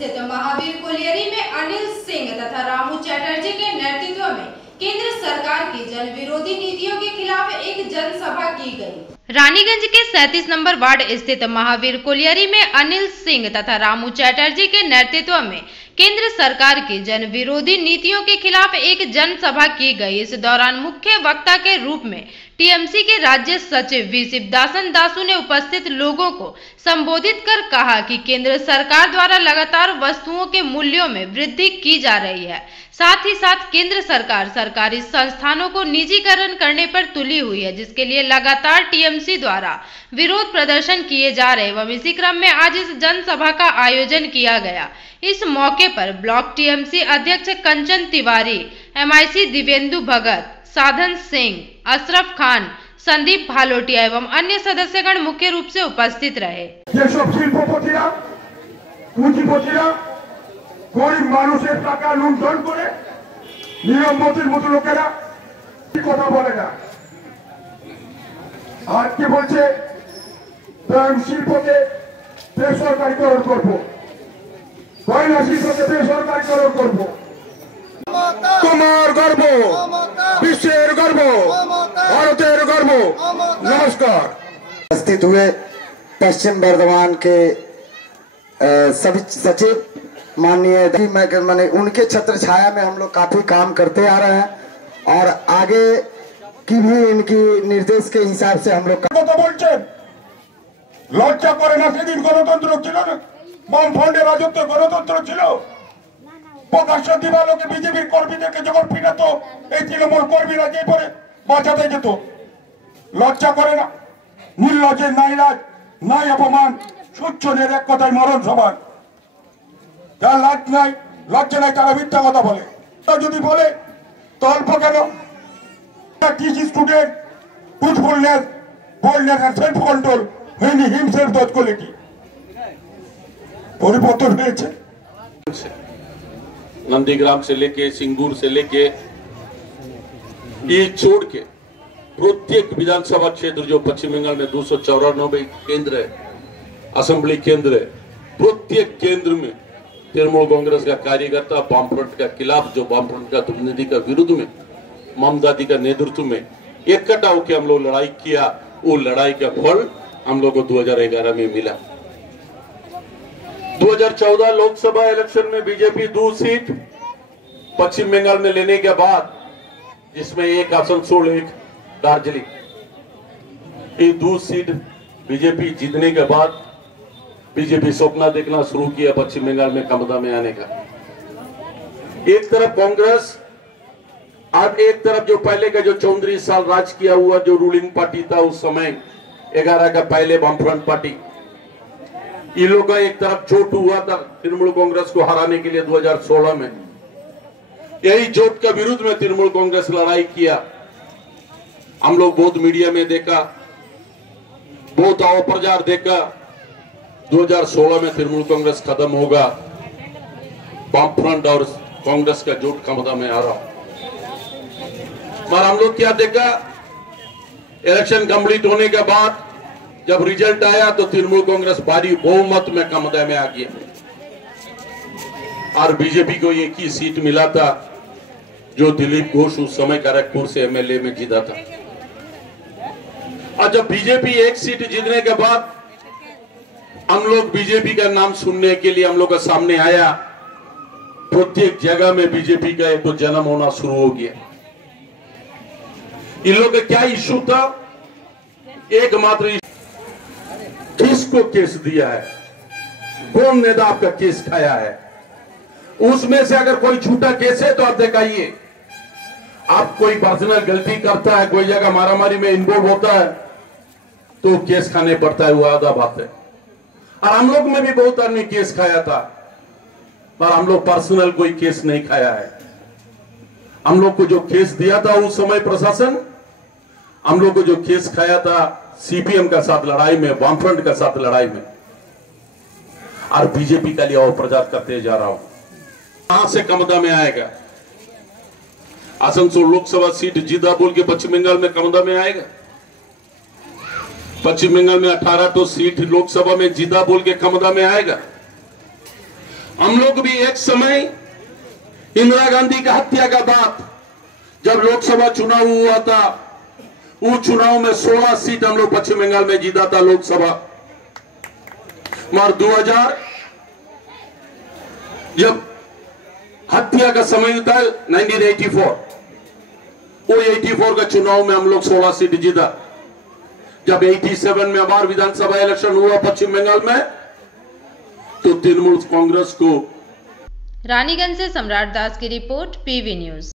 स्थित महावीर कोलियरी में अनिल सिंह तथा रामू चैटर्जी के नेतृत्व में केंद्र सरकार की जन विरोधी नीतियों के खिलाफ एक जनसभा की गई। रानीगंज के 37 नंबर वार्ड स्थित महावीर कोलियरी में अनिल सिंह तथा रामू चैटर्जी के नेतृत्व में केंद्र सरकार की जन विरोधी नीतियों के खिलाफ एक जनसभा की गई। इस दौरान मुख्य वक्ता के रूप में टीएमसी के राज्य सचिव वी शिवदासन दासू ने उपस्थित लोगों को संबोधित कर कहा कि केंद्र सरकार द्वारा लगातार वस्तुओं के मूल्यों में वृद्धि की जा रही है। साथ ही साथ केंद्र सरकार सरकारी संस्थानों को निजीकरण करने पर तुली हुई है, जिसके लिए लगातार टीएमसी द्वारा विरोध प्रदर्शन किए जा रहे एवं इसी क्रम में आज इस जनसभा का आयोजन किया गया। इस मौके पर ब्लॉक टीएमसी अध्यक्ष कंचन तिवारी, एमआईसी दिव्येंदु भगत, साधन सिंह, अशरफ खान, संदीप भालोटिया एवं अन्य सदस्यगण मुख्य रूप से उपस्थित रहे। गरीब মানুষের টাকা লুণ্ঠন করে নিরমমতির মতো লোকেরা কথা বলে না। আর কি বলছে প্রাণ শিল্পকে বেসরকারীকরণ করব, কয়লা শিল্পকে বেসরকারীকরণ করব। তোমার গর্ব, বিশ্বের গর্ব, ভারতের গর্ব। नमस्कार। उपस्थित हुए पश्चिम बर्धमान के सभी सचिव माननीय मैंने उनके छत्र छाया में हम लोग काफी काम करते आ रहे हैं और आगे की भी इनकी निर्देश के हिसाब से हम लोग লজ্জা করে না। সেদিন গণতন্ত্র ছিল না, বামফ্রন্টের রাজত্ব গণতন্ত্র ছিল। প্রকাশ্য দিবালোকে বিজেপির কর্মীদেরকে যখন পিটাতো এই তৃণমূল কর্মীরা যে পরে বাঁচাতে যেত, লজ্জা করে না। নির্লজ্জের নাই লাজ নাই অপমান, সুচ্ছনের এক কথায় মরণ সমান। যার লাজ নাই লজ্জা নাই তারা মিথ্যা কথা বলে। যদি বলে তো অল্প কেন? Teach student truthfulness, boldness and self control when he himself that quality परिवर्तन হয়েছে। नंदीग्राम से लेके सिंगूर से लेके ये छोड़ के प्रत्येक विधानसभा क्षेत्र जो पश्चिम बंगाल में 294 केंद्र है, असेंबली केंद्र है, प्रत्येक केंद्र में तृणमूल कांग्रेस का कार्यकर्ता वामफ्रंट का खिलाफ, जो वामफ्रंट का दुर्नीति का विरुद्ध में ममता दी का नेतृत्व में इकट्ठा होकर हम लोग लड़ाई किया। वो लड़ाई का फल हम लोग को 2011 में मिला। 2014 लोकसभा इलेक्शन में बीजेपी 2 सीट पश्चिम बंगाल में लेने के बाद, जिसमें एक आसनसोल एक दार्जिलिंग, ये 2 सीट बीजेपी जीतने के बाद बीजेपी सपना देखना शुरू किया पश्चिम बंगाल में क्षमता में आने का। एक तरफ कांग्रेस, आज एक तरफ जो पहले का जो 34 साल राज किया हुआ जो रूलिंग पार्टी था उस समय 11 का पहले वामफ्रंट पार्टी, ये लोग का एक तरफ चोट हुआ था तृणमूल कांग्रेस को हराने के लिए 2016 में। यही चोट के विरुद्ध में तृणमूल कांग्रेस लड़ाई किया। हम लोग बहुत मीडिया में देखा, बहुत अप्रचार देखा। 2016 में तृणमूल कांग्रेस खत्म होगा, वामफ्रंट और कांग्रेस का जोट क्षमता में आ रहा। मगर हम लोग क्या देखा, इलेक्शन कंप्लीट होने के बाद जब रिजल्ट आया तो तृणमूल कांग्रेस भारी बहुमत में क्षमता में आ गया और बीजेपी को एक ही सीट मिला था जो दिलीप घोष उस समय खड़गपुर से एमएलए में जीता था। और जब बीजेपी एक सीट जीतने के बाद हम लोग बीजेपी का नाम सुनने के लिए हम लोग का सामने आया, प्रत्येक जगह में बीजेपी का एक तो जन्म होना शुरू हो गया। इन लोग का क्या इश्यू था? एकमात्र किसको केस दिया है, कौन नेता आपका केस खाया है, उसमें से अगर कोई झूठा केस है तो आप दिखाइए। आप कोई पर्सनल गलती करता है, कोई जगह मारामारी में इन्वॉल्व होता है तो केस खाने पड़ता है, वो आधा बात है। और हम लोग में भी बहुत आदमी केस खाया था, पर हम लोग पर्सनल कोई केस नहीं खाया है। हम लोग को जो केस दिया था उस समय प्रशासन, हम लोग को जो केस खाया था सीपीएम का साथ लड़ाई में, वामफ्रंट का साथ लड़ाई में, और बीजेपी का लिए और प्रचार करते जा रहा हूं। कहां से क्षमता में आएगा? आसनसोल लोकसभा सीट जीता बोल के पश्चिम बंगाल में क्षमता में आएगा? पश्चिम बंगाल में 18 तो सीट लोकसभा में जीता बोल के क्षमता में आएगा? हम लोग भी एक समय इंदिरा गांधी का हत्या का बाद जब लोकसभा चुनाव हुआ था, वो चुनाव में 16 सीट हम लोग पश्चिम बंगाल में जीता था लोकसभा। मगर 2000 जब हत्या का समय था 1984, वो 84 का चुनाव में हम लोग 16 सीट जीता। जब 87 में हमारा विधानसभा इलेक्शन हुआ पश्चिम बंगाल में, तो तृणमूल कांग्रेस को। रानीगंज से सम्राट दास की रिपोर्ट, पीवी न्यूज।